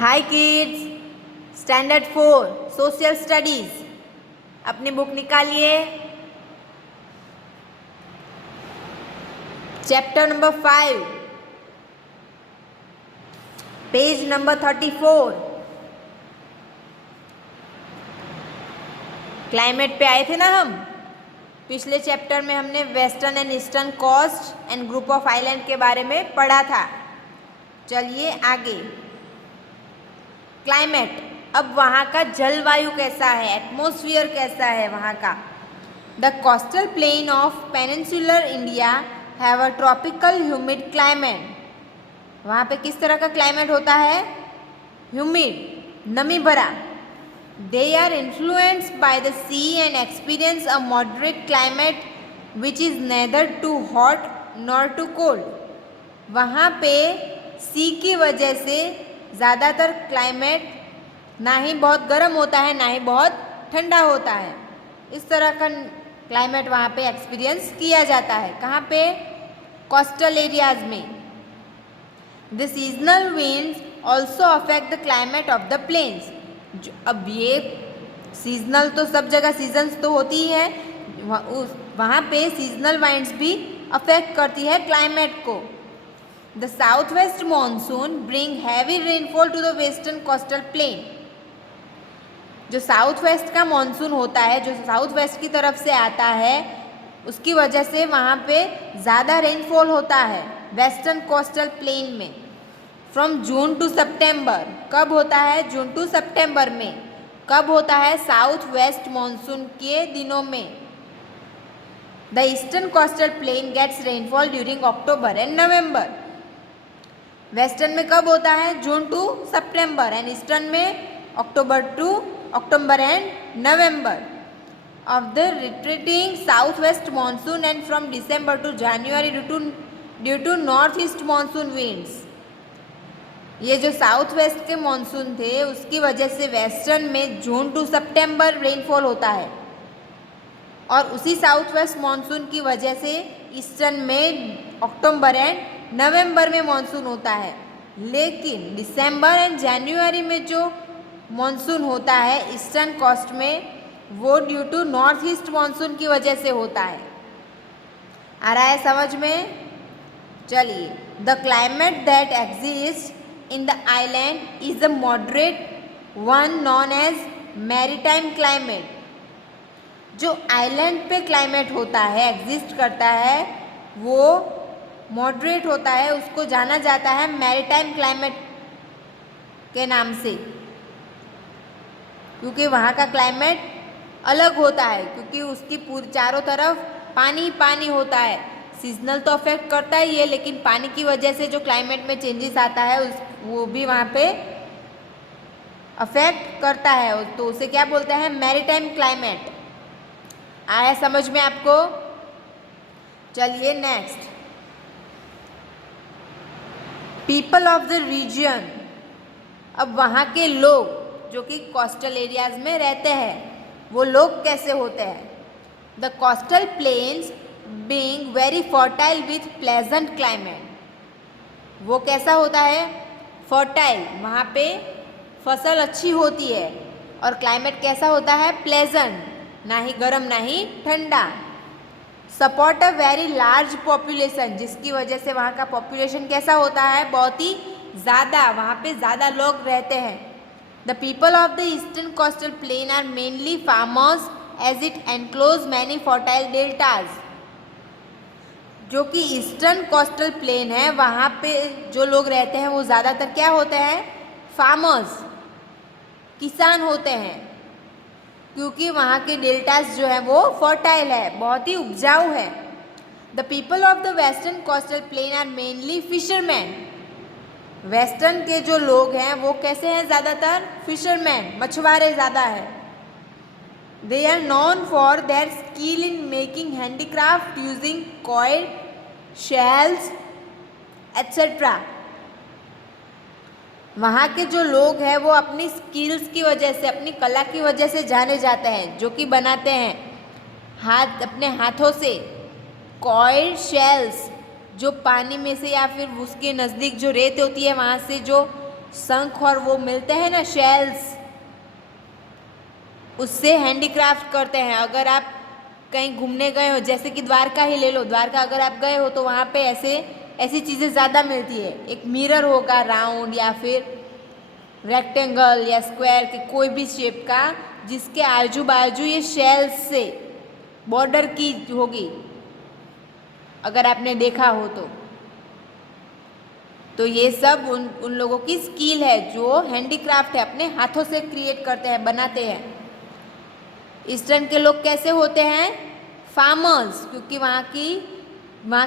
हाय kids, standard 4 social studies. अपनी book निकालिए। Chapter number 5, page number 34। Climate पे आए थे ना हम। पिछले चैप्टर में हमने western and eastern coast and group of island के बारे में पढ़ा था। चलिए आगे। क्लाइमेट, अब वहाँ का जलवायु कैसा है, एटमॉस्फेयर कैसा है वहाँ का। The coastal plane of peninsular India have a tropical humid climate. वहाँ पे किस तरह का क्लाइमेट होता है? ह्यूमिड, नमी भरा। They are influenced by the sea and experience a moderate climate which is neither too hot nor too cold. वहाँ पे सी की वजह से ज़्यादातर क्लाइमेट ना ही बहुत गर्म होता है ना ही बहुत ठंडा होता है। इस तरह का क्लाइमेट वहाँ पे एक्सपीरियंस किया जाता है। कहाँ पे? कोस्टल एरियाज में। The seasonal winds also affect the climate of the plains. अब ये सीजनल तो सब जगह सीजन्स तो होती ही है, वहाँ पे सीजनल विंड्स भी अफेक्ट करती है क्लाइमेट को। The southwest monsoon bring heavy rainfall to the western coastal plain। जो साउथ वेस्ट का मानसून होता है, जो साउथ वेस्ट की तरफ से आता है, उसकी वजह से वहाँ पे ज़्यादा रेनफॉल होता है वेस्टर्न कोस्टल प्लेन में। फ्रॉम जून टू सितंबर। कब होता है? जून टू सितंबर में। कब होता है? साउथ वेस्ट मानसून के दिनों में। The eastern coastal plain gets rainfall during October and November. Western में कब होता है? June to September. And eastern में October and November. Of the retreating south west monsoon and from December to January due to north east monsoon winds. ये जो south west के monsoon थे उसकी वजह से वेस्टर्न में जून टू सितंबर रेनफॉल होता है, और उसी साउथ वेस्ट मानसून की वजह से ईस्टर्न में अक्टूबर एंड नवंबर में मानसून होता है। लेकिन दिसंबर एंड जनवरी में जो मानसून होता है ईस्टर्न कोस्ट में, वो due to north east monsoon की वजह से होता है। आ रहा है समझ में? चलिए। The climate that exist in the island is the moderate one known as maritime climate. जो आइलैंड पे क्लाइमेट होता है, एग्जिस्ट करता है, वो मॉडरेट होता है, उसको जाना जाता है मैरीटाइम क्लाइमेट के नाम से, क्योंकि वहाँ का क्लाइमेट अलग होता है, क्योंकि उसकी पूरी चारों तरफ पानी ही पानी होता है। सीजनल तो अफेक्ट करता ही है, लेकिन पानी की वजह से जो क्लाइमेट में चेंजेस आता है वो भी वहाँ पे अफेक्ट करता है, तो उसे क्या बोलते हैं? Maritime climate. आया समझ में आपको? चलिए next. People of the region. अब वहाँ के लोग जो कि कोस्टल एरियाज में रहते हैं, वो लोग कैसे होते हैं? The coastal planes being very fertile with pleasant climate. वो कैसा होता है? फर्टाइल, वहाँ पे फसल अच्छी होती है, और क्लाइमेट कैसा होता है? प्लेजेंट, ना ही गर्म ना ही ठंडा। Support a very large population, जिसकी वजह से वहाँ का पॉपुलेशन कैसा होता है? बहुत ही ज़्यादा, वहाँ पे ज़्यादा लोग रहते हैं। The people of the eastern coastal plain are mainly farmers as it enclose many fertile deltas. जो कि ईस्टर्न कोस्टल प्लेन है, वहाँ पे जो लोग रहते हैं वो ज़्यादातर क्या होते हैं? फार्मर्स, किसान होते हैं, क्योंकि वहाँ के डेल्टास जो है वो फर्टाइल है, बहुत ही उपजाऊ है। The people of the western coastal plain are mainly fisherman. Western के जो लोग हैं वो कैसे हैं? ज़्यादातर फिशरमैन, मछुआरे ज़्यादा है। They are known for their skill in making handicraft using coil, shells et cetera. वहाँ के जो लोग हैं वो अपनी स्किल्स की वजह से, अपनी कला की वजह से जाने जाते हैं, जो कि बनाते हैं अपने हाथों से कॉइल शेल्स, जो पानी में से या फिर उसके नज़दीक जो रेत होती है वहाँ से जो शंख और वो मिलते हैं ना शेल्स, उससे हैंडीक्राफ्ट करते हैं। अगर आप कहीं घूमने गए हो, जैसे कि द्वारका ही ले लो, द्वारका अगर आप गए हो तो वहाँ पे ऐसी चीज़ें ज़्यादा मिलती है। एक मिरर होगा राउंड या फिर रेक्टेंगल या स्क्वायर के कोई भी शेप का, जिसके आजू बाजू ये शेल्स से बॉर्डर की होगी, अगर आपने देखा हो तो ये सब उन लोगों की स्किल है जो हैंडीक्राफ्ट है, अपने हाथों से क्रिएट करते हैं, बनाते हैं। ईस्टर्न के लोग कैसे होते हैं? फार्मर्स, क्योंकि वहाँ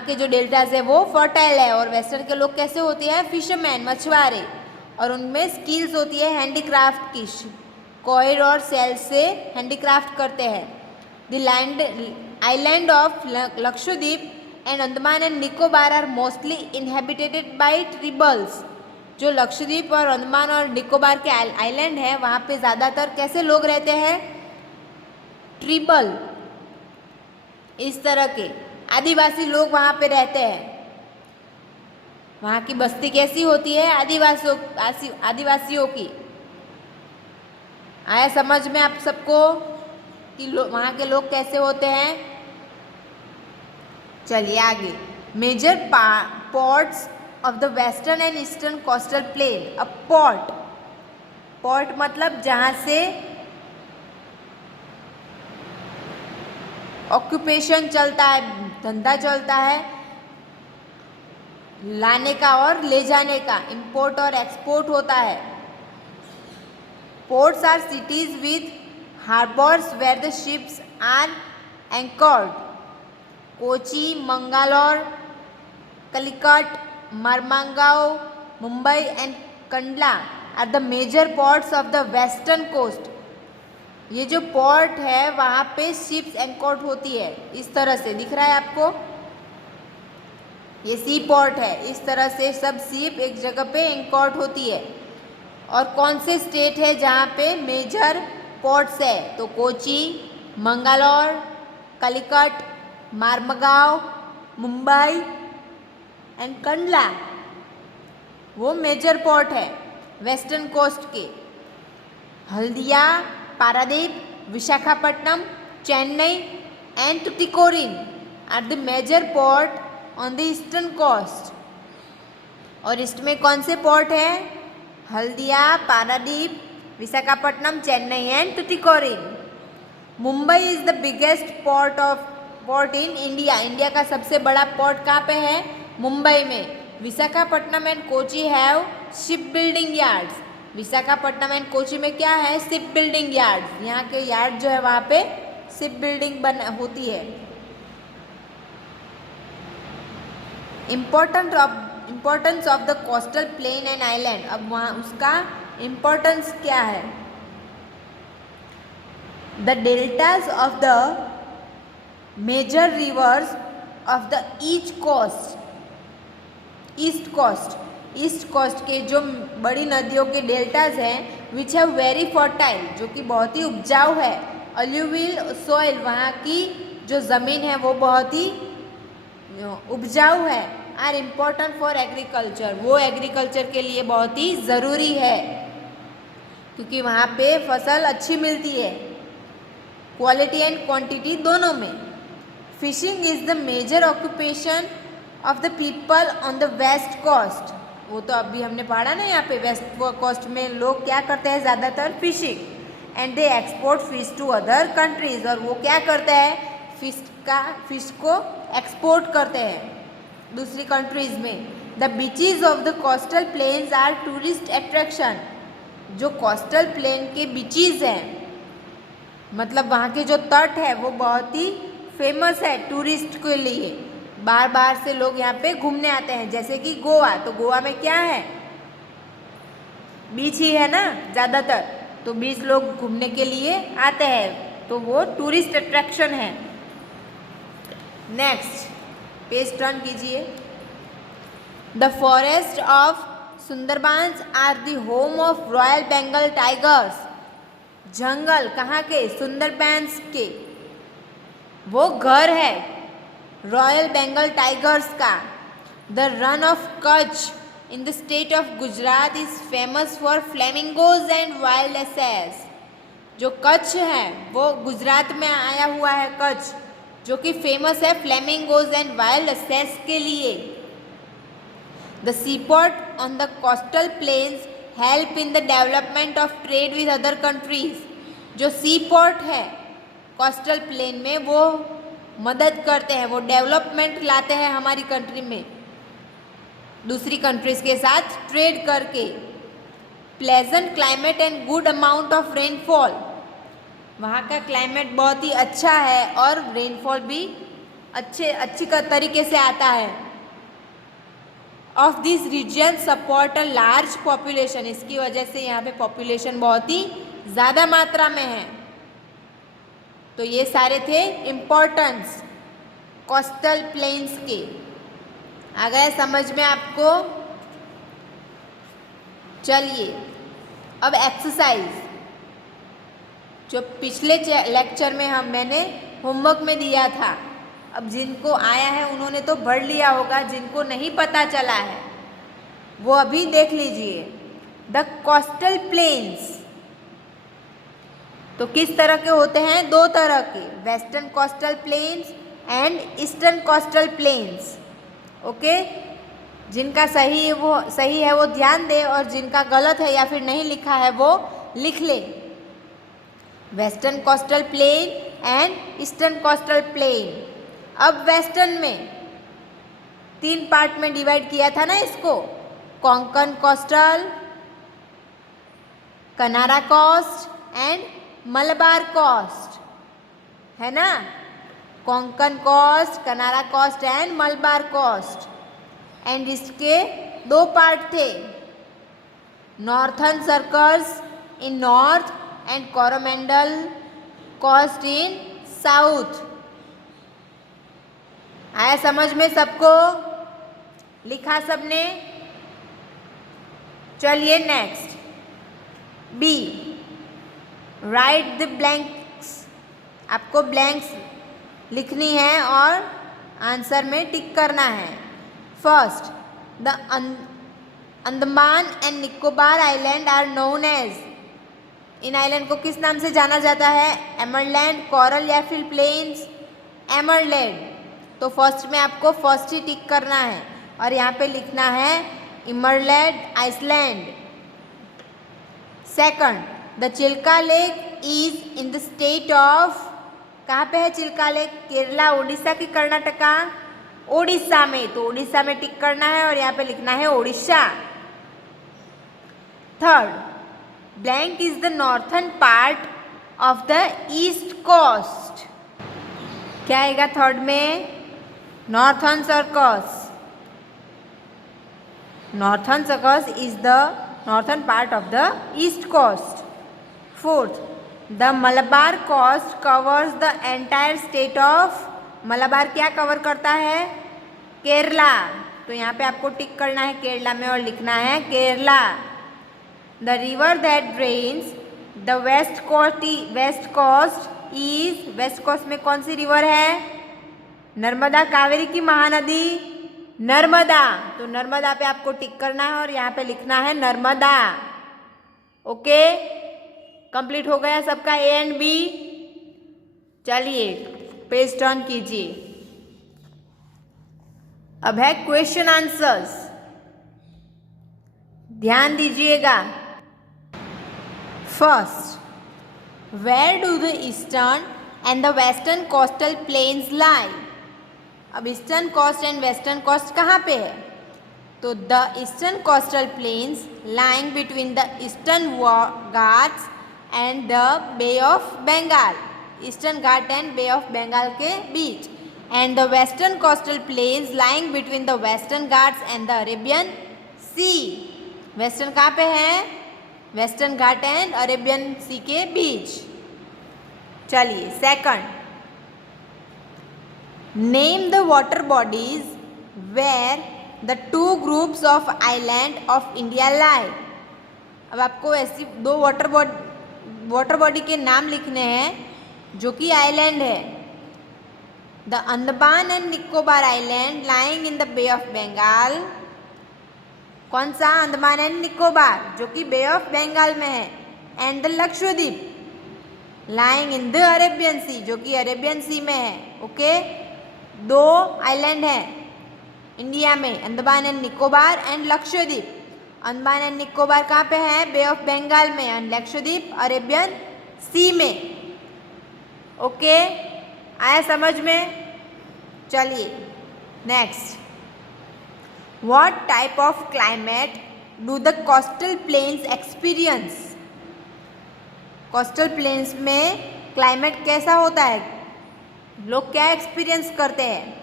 के जो डेल्टाज है वो फर्टाइल है। और वेस्टर्न के लोग कैसे होते हैं? फिशरमैन, मछुआरे, और उनमें स्किल्स होती है हैंडीक्राफ्ट की, कॉयर और सेल से हैंडीक्राफ्ट करते हैं। The island of Lakshadweep and Andaman and Nicobar are mostly inhabited by tribals. जो लक्षद्वीप और अंडमान और निकोबार के आइलैंड है, वहाँ पे ज़्यादातर कैसे लोग रहते हैं? ट्रिबल, इस तरह के आदिवासी लोग वहाँ पे रहते हैं। वहाँ की बस्ती कैसी होती है? आदिवासियों की। आया समझ में आप सबको कि वहाँ के लोग कैसे होते हैं? चलिए आगे। Major ports of the western and eastern coastal plain. अब पोर्ट मतलब जहाँ से ऑक्यूपेशन चलता है, धंधा चलता है, लाने का और ले जाने का, इंपोर्ट और एक्सपोर्ट होता है। Ports are cities with harbours where the ships are anchored. Kochi, Mangalore, Calicut, Marmagao, Mumbai and Kandla are the major ports of the western coast. ये जो पोर्ट है वहाँ पे शिप्स एंकर्ड होती है, इस तरह से दिख रहा है आपको, ये सी पोर्ट है। इस तरह से सब शिप एक जगह पे एंकर्ड होती है। और कौन से स्टेट है जहाँ पे मेजर पोर्ट्स है? तो कोची, मंगलोर, कलिकट, मारमगांव, मुंबई एंड कंडला, वो मेजर पोर्ट है वेस्टर्न कोस्ट के। Haldia, Paradip, Visakhapatnam, Chennai and Tuticorin are the major port on the eastern coast. और ईस्ट में कौन से पोर्ट है? Haldia, Paradip, Visakhapatnam, Chennai and Tuticorin. Mumbai is the biggest port in India. India का सबसे बड़ा पोर्ट कहाँ पे है? मुंबई में। Visakhapatnam and Kochi have ship building yards. Visakhapatnam and Kochi में क्या है? Ship building yards. यहाँ के यार्ड जो है वहाँ पे शिप बिल्डिंग होती है। Importance of the coastal plain and island. अब वहाँ उसका इम्पोर्टेंस क्या है? The deltas of the major rivers of the east coast के जो बड़ी नदियों के डेल्टाज हैं विच हैव वेरी फर्टाइल, जो कि बहुत ही उपजाऊ है। अलुवियल सॉइल, वहाँ की जो ज़मीन है वो बहुत ही उपजाऊ है। आर इम्पोर्टेंट फॉर एग्रीकल्चर, वो एग्रीकल्चर के लिए बहुत ही ज़रूरी है क्योंकि वहाँ पे फसल अच्छी मिलती है, क्वालिटी एंड क्वांटिटी दोनों में। Fishing is the major occupation of the people on the west coast. वो तो अभी हमने पढ़ा ना, यहाँ पे वेस्ट कोस्ट में लोग क्या करते हैं? ज़्यादातर fishing. And they export fish to other countries, और वो क्या करते हैं? फिश को एक्सपोर्ट करते हैं दूसरी कंट्रीज में। The beaches of the coastal plains are tourist attraction. जो कोस्टल प्लेन के बीचेज हैं, मतलब वहाँ के जो तट है वो बहुत ही फेमस है टूरिस्ट के लिए। बाहर बाहर से लोग यहाँ पे घूमने आते हैं, जैसे कि गोवा। तो गोवा में क्या है? बीच ही है ना ज़्यादातर, तो बीच लोग घूमने के लिए आते हैं, तो वो टूरिस्ट अट्रैक्शन है। नेक्स्ट पेज टर्न कीजिए। The forest of Sundarbans are the home of royal Bengal tigers. जंगल कहाँ के? सुंदरबांस के, वो घर है रॉयल बंगाल टाइगर्स का। The run of Kutch in the state of Gujarat is famous for flamingos and wild asses. जो कच्छ है वो गुजरात में आया हुआ है कच्छ, जो कि फेमस है फ्लेमिंगोज एंड वाइल्ड एसेस के लिए. The C port on the coastal plains help in the development of trade with other countries. जो सी पोर्ट है कोस्टल प्लेन में वो मदद करते हैं, वो डेवलपमेंट लाते हैं हमारी कंट्री में दूसरी कंट्रीज के साथ ट्रेड करके. Pleasant climate and good amount of rainfall. वहाँ का क्लाइमेट बहुत ही अच्छा है और रेनफॉल भी अच्छी तरीके से आता है. Of this region support a large population. इसकी वजह से यहाँ पे पॉपुलेशन बहुत ही ज़्यादा मात्रा में है. तो ये सारे थे इम्पोर्टेंस कोस्टल प्लेन्स के. आ गए समझ में आपको? चलिए अब एक्सरसाइज जो पिछले लेक्चर में मैंने होमवर्क में दिया था, अब जिनको आया है उन्होंने तो पढ़ लिया होगा, जिनको नहीं पता चला है वो अभी देख लीजिए. द कोस्टल प्लेन्स तो किस तरह के होते हैं? दो तरह के, western coastal plains and eastern coastal planes. Okay, जिनका सही है वो ध्यान दे और जिनका गलत है या फिर नहीं लिखा है वो लिख ले. Western coastal plain and eastern coastal plain. अब वेस्टर्न में 3 पार्ट में डिवाइड किया था ना इसको, Konkan coastal, Kanara coast and Malabar coast, है ना. Konkan coast, Kanara coast and Malabar coast. And इसके 2 पार्ट थे, northern circles in north and Coromandel coast in south. आया समझ में सबको? लिखा सबने? चलिए next B, write the blanks. आपको ब्लैंक्स लिखनी है और आंसर में टिक करना है. First, the Andaman and Nicobar island are known as. इन आइलैंड को किस नाम से जाना जाता है? एमरलैंड, कोरल या फिर प्लेन्स? एमरलैंड. तो फर्स्ट में आपको फर्स्ट ही टिक करना है और यहाँ पे लिखना है emerald island. Second, the Chilka lake is in the state of. कहाँ पे है चिल्का लेक? केरला, उड़ीसा की कर्नाटका? ओडिशा में. तो ओडिशा में टिक करना है और यहाँ पे लिखना है Odisha. Third, blank is the northern part of the east coast. क्या आएगा थर्ड में? Northern Circars. Northern Circars is the northern part of the east coast. Fourth, the Malabar coast covers the entire state of. Malabar क्या कवर करता है? केरला. तो यहाँ पे आपको टिक करना है केरला में और लिखना है Kerala. The river that drains the west coast is. West coast में कौन सी रिवर है? नर्मदा, कावेरी की महानदी? नर्मदा. तो नर्मदा पे आपको टिक करना है और यहाँ पे लिखना है नर्मदा. ओके, कंप्लीट हो गया सबका ए एंड बी. चलिए पेज टर्न कीजिए. अब है क्वेश्चन आंसर्स, ध्यान दीजिएगा. First, where do the eastern and the western coastal plains lie. अब eastern coast and western coast कहाँ पे है? तो the eastern coastal plains lying between the Eastern Ghats and the bay of Bengal. Eastern Ghat and Bay of Bengal के बीच. And the western coastal plains lying between the Western Ghats and the Arabian Sea. Western कहाँ पे है? Western Ghat and Arabian Sea के बीच. चलिए second, name the water bodies where the 2 groups of island of India lie. अब आपको ऐसी 2 water body के नाम लिखने हैं जो कि आइलैंड है. The Andaman and Nicobar island lying in the bay of Bengal, कौन सा? अंडमान एंड निकोबार, जो कि बे ऑफ बंगाल में है, and the Lakshadweep lying in the Arabian Sea, जो कि अरेबियन सी में है। ओके, दो आइलैंड है इंडिया में, Andaman and Nicobar and Lakshadweep. Andaman and Nicobar कहाँ पे है? बे ऑफ बंगाल में, एंड लक्षद्वीप अरेबियन सी में। ओके, आया समझ में? चलिए next, what type of climate do the coastal plains experience? Coastal plains में क्लाइमेट कैसा होता है, लोग क्या एक्सपीरियंस करते हैं?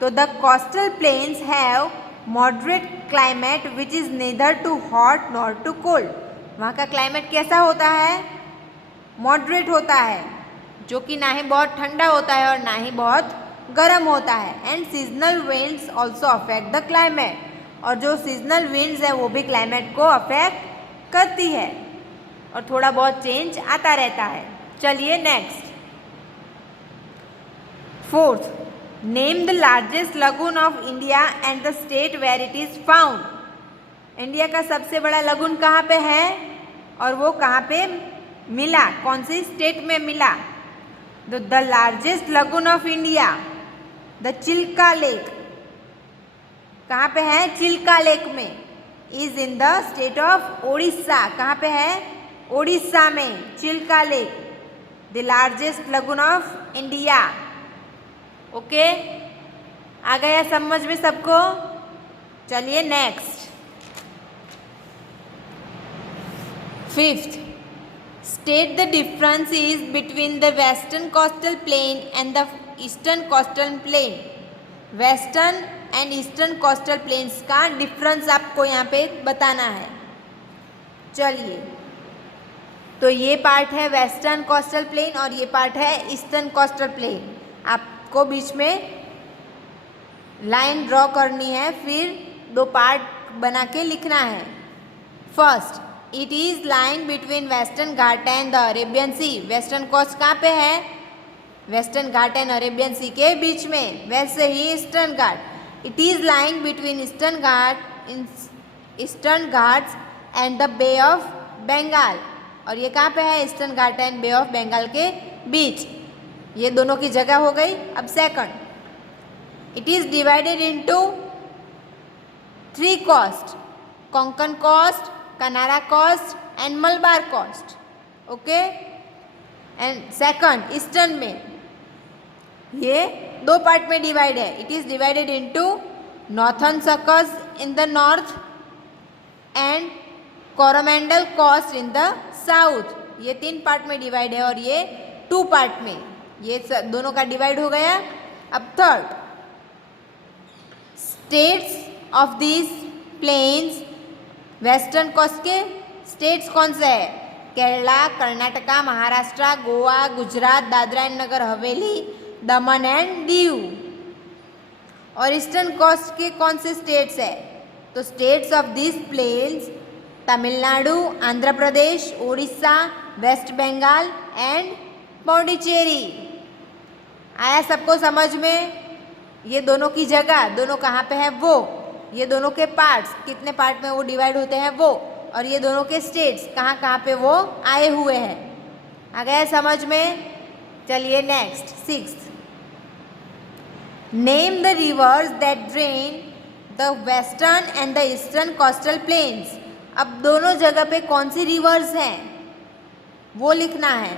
तो the coastal plains have moderate climate which is neither too hot nor too cold. वहाँ का क्लाइमेट कैसा होता है? मॉडरेट होता है, जो कि ना ही बहुत ठंडा होता है और ना ही बहुत गर्म होता है। And seasonal winds also affect the climate, और जो सीजनल विंड्स है वो भी क्लाइमेट को अफेक्ट करती है और थोड़ा बहुत चेंज आता रहता है। चलिए next, fourth, name the largest lagoon of India and the state where it is found. India का सबसे बड़ा लगून कहाँ पे है और वो कहाँ पे मिला, कौन सी स्टेट में मिला? The largest lagoon of India, the Chilka lake, कहाँ पे है? चिल्का लेक में, is in the state of Odisha. कहाँ पे है? ओडिशा में Chilka lake, the largest lagoon of India. Okay, आ गया समझ में सबको? चलिए next, fifth, state the differences between the western coastal plain and the eastern coastal plain. Western and eastern coastal plains का डिफरेंस आपको यहाँ पे बताना है। चलिए, तो ये पार्ट है वेस्टर्न कोस्टल प्लेन और ये पार्ट है ईस्टर्न कोस्टल प्लेन। आपको बीच में लाइन ड्रॉ करनी है, फिर दो पार्ट बना के लिखना है। First, it is line between Western Ghat and the Arabian Sea. Western coast कहाँ पे है? Western Ghat and Arabian Sea के बीच में। वैसे ही Eastern Ghat, it is line between Eastern Ghats and the bay of Bengal. और ये कहाँ पे है? Eastern Ghat and Bay of Bengal के बीच। ये दोनों की जगह हो गई। अब second, it is divided into 3 coast, Konkan coast, Kanara coast and Malabar coast. Okay, and second eastern में ये 2 पार्ट में डिवाइड है। It is divided into northern circus in the north and Coromandel coast in the south. ये 3 पार्ट में divide है और ये 2 part में, ये दोनों का डिवाइड हो गया। अब third, states of this plains, western coast के स्टेट्स कौन से है? Kerala, Karnataka, Maharashtra, Goa, Gujarat, Dadra and Nagar Haveli, Daman and Diu. और ईस्टर्न कोस्ट के कौन से स्टेट्स है? तो states of this plains Tamil Nadu, Andhra Pradesh, Orissa, West Bengal and Pondicherry. आया सबको समझ में? ये दोनों की जगह, दोनों कहाँ पे है वो, ये दोनों के पार्ट्स कितने पार्ट में वो डिवाइड होते हैं वो, और ये दोनों के स्टेट्स कहाँ कहाँ पे वो आए हुए हैं। आ गया समझ में? चलिए next, sixth, name the reverse that drain the western and the eastern coastal planes. अब दोनों जगह पे कौन सी रिवर्स हैं वो लिखना है।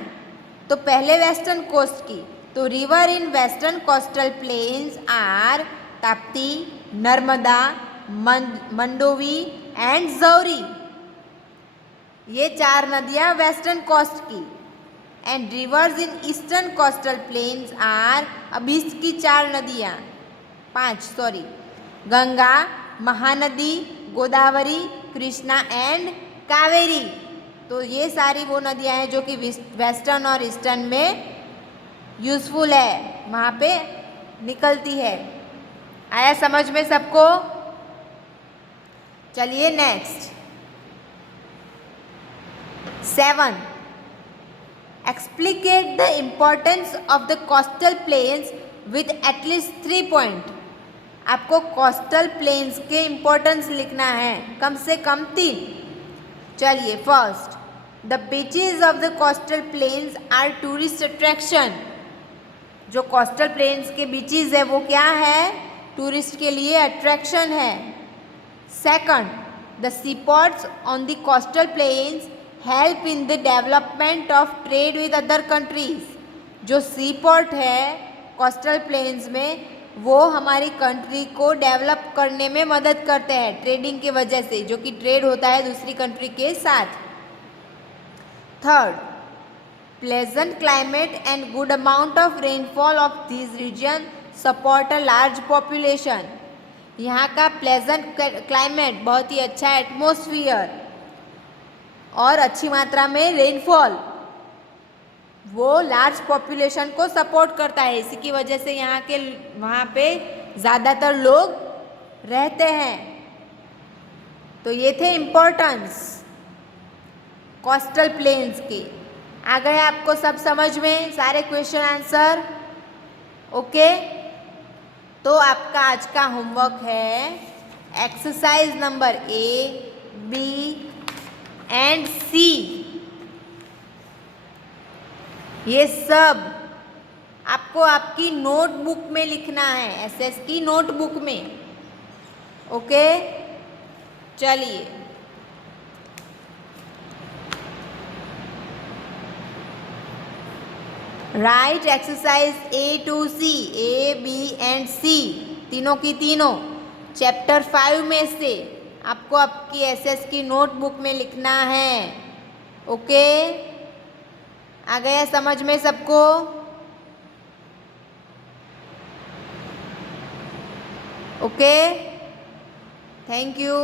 तो पहले वेस्टर्न कोस्ट की, तो river in western coastal plains are Tapti, Narmada, Mandovi and Zuari. ये 4 नदियाँ वेस्टर्न कोस्ट की। And rivers in eastern coastal plains are, अब ईस्ट की 4 नदियाँ, 5 सॉरी, गंगा, महानदी, गोदावरी, कृष्णा एंड कावेरी। तो ये सारी वो नदियाँ हैं जो कि वेस्टर्न और ईस्टर्न में यूज़फुल है, वहाँ पे निकलती है। आया समझ में सबको? चलिए next, 7, explicate the importance of the coastal plains with at least 3 point. आपको कोस्टल प्लेन्स के इम्पोर्टेंस लिखना है, कम से कम 3। चलिए, first, the beaches of the coastal plains are tourist attraction. जो कोस्टल प्लेन्स के बीचेज है वो क्या है? टूरिस्ट के लिए अट्रैक्शन है। Second, the seaports on the coastal plains help in the development of trade with other countries. जो सीपोर्ट है कोस्टल प्लेन्स में, वो हमारी कंट्री को डेवलप करने में मदद करते हैं ट्रेडिंग की वजह से, जो कि ट्रेड होता है दूसरी कंट्री के साथ। Third, pleasant climate and good amount of rainfall of this region support a large population. यहाँ का प्लेजेंट क्लाइमेट, बहुत ही अच्छा एटमॉस्फेयर और अच्छी मात्रा में रेनफॉल, वो लार्ज पॉपुलेशन को सपोर्ट करता है। इसी की वजह से यहाँ के वहाँ पे ज़्यादातर लोग रहते हैं। तो ये थे इम्पोर्टेंस कोस्टल प्लेन्स के। आ गए आपको सब समझ में सारे क्वेश्चन आंसर? ओके, तो आपका आज का होमवर्क है exercise number A, B and C. ये सब आपको आपकी नोटबुक में लिखना है, एसएस की नोटबुक में। ओके, चलिए, write exercise A to C, A B and C, तीनों की तीनों चैप्टर 5 में से आपको आपकी एसएस की नोटबुक में लिखना है। ओके, आ गया समझ में सबको? Okay, thank you.